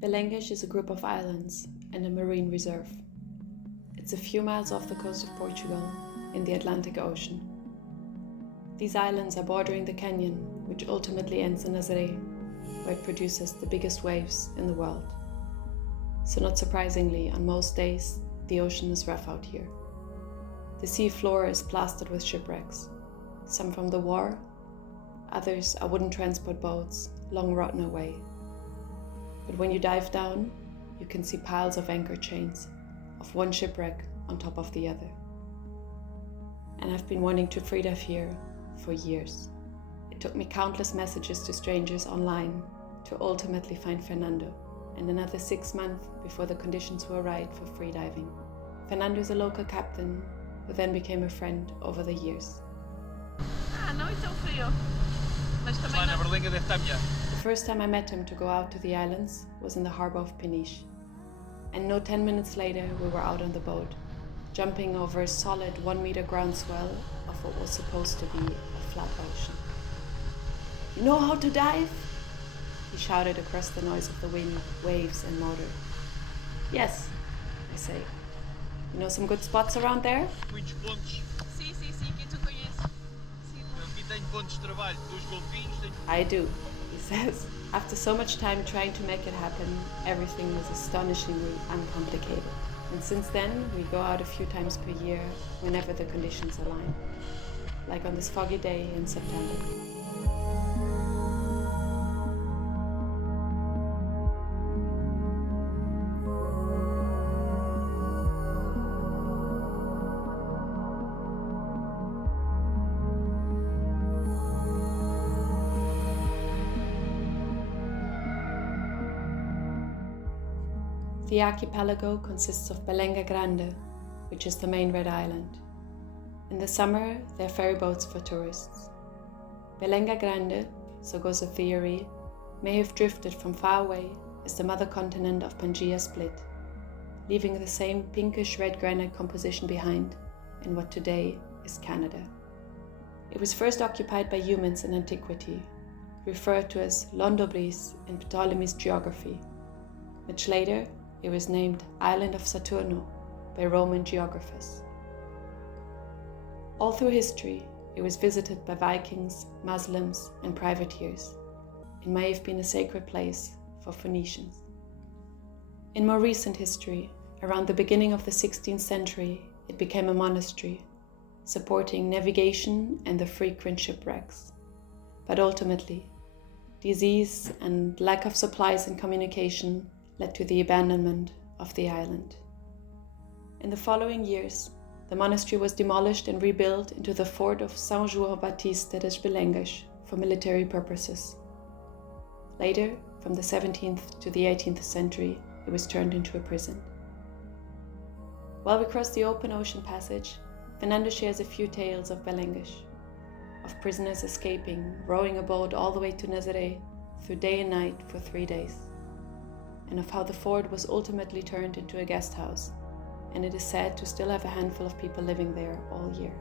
Berlengas is a group of islands and a marine reserve. It's a few miles off the coast of Portugal in the Atlantic Ocean. These islands are bordering the canyon, which ultimately ends in Nazaré, where it produces the biggest waves in the world. So not surprisingly, on most days, the ocean is rough out here. The sea floor is plastered with shipwrecks, some from the war, others are wooden transport boats, long rotten away. But when you dive down, you can see piles of anchor chains, of one shipwreck on top of the other. And I've been wanting to freedive here for years. It took me countless messages to strangers online to ultimately find Fernando, and another 6 months before the conditions were right for freediving. Fernando is a local captain who then became a friend over the years. Não é tão frio. Mas também na Berlenga deve estar melhor. The first time I met him to go out to the islands was in the harbour of Peniche. And no 10 minutes later we were out on the boat, jumping over a solid 1 meter groundswell of what was supposed to be a flat ocean. "You know how to dive?" He shouted across the noise of the wind, waves and motor. "Yes," I say. "You know some good spots around there?" Muitos pontos. Sim, que tu conheces. Aqui tenho pontos de trabalho, 2 golfinhos. "I do," he says. After so much time trying to make it happen, everything was astonishingly uncomplicated. And since then, we go out a few times per year whenever the conditions align, like on this foggy day in September. The archipelago consists of Berlenga Grande, which is the main red island. In the summer, there are ferry boats for tourists. Berlenga Grande, so goes the theory, may have drifted from far away as the mother continent of Pangaea split, leaving the same pinkish red granite composition behind in what today is Canada. It was first occupied by humans in antiquity, referred to as Londobris in Ptolemy's geography. Much later, it was named Island of Saturno by Roman geographers. All through history, it was visited by Vikings, Muslims, and privateers. It may have been a sacred place for Phoenicians. In more recent history, around the beginning of the 16th century, it became a monastery, supporting navigation and the frequent shipwrecks. But ultimately, disease and lack of supplies and communication led to the abandonment of the island. In the following years, the monastery was demolished and rebuilt into the fort of São João Batista das Berlengas for military purposes. Later, from the 17th to the 18th century, it was turned into a prison. While we cross the open ocean passage, Fernando shares a few tales of Berlengas, of prisoners escaping, rowing a boat all the way to Nazaré through day and night for 3 days, and of how the fort was ultimately turned into a guest house, and it is said to still have a handful of people living there all year.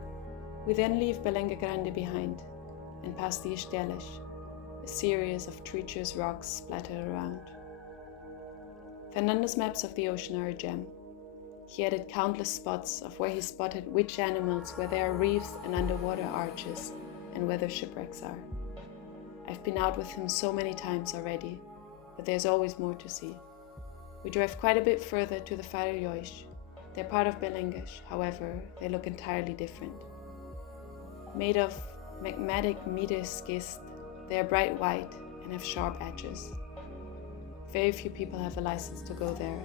We then leave Berlenga Grande behind and pass the Estelas, a series of treacherous rocks splattered around. Fernando's maps of the ocean are a gem. He added countless spots of where he spotted which animals, where there are reefs and underwater arches, and where the shipwrecks are. I've been out with him so many times already, but there's always more to see. We drive quite a bit further to the Farilhões. They're part of Berlengas, however, they look entirely different. Made of magmatic meteor schist, they are bright white and have sharp edges. Very few people have a license to go there,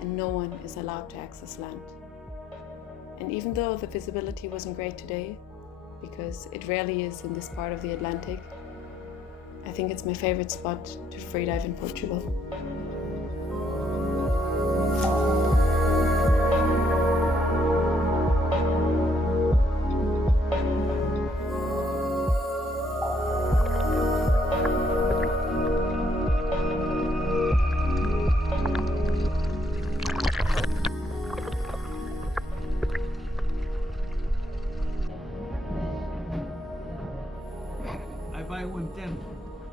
and no one is allowed to access land. And even though the visibility wasn't great today, because it rarely is in this part of the Atlantic, I think it's my favorite spot to freedive in Portugal.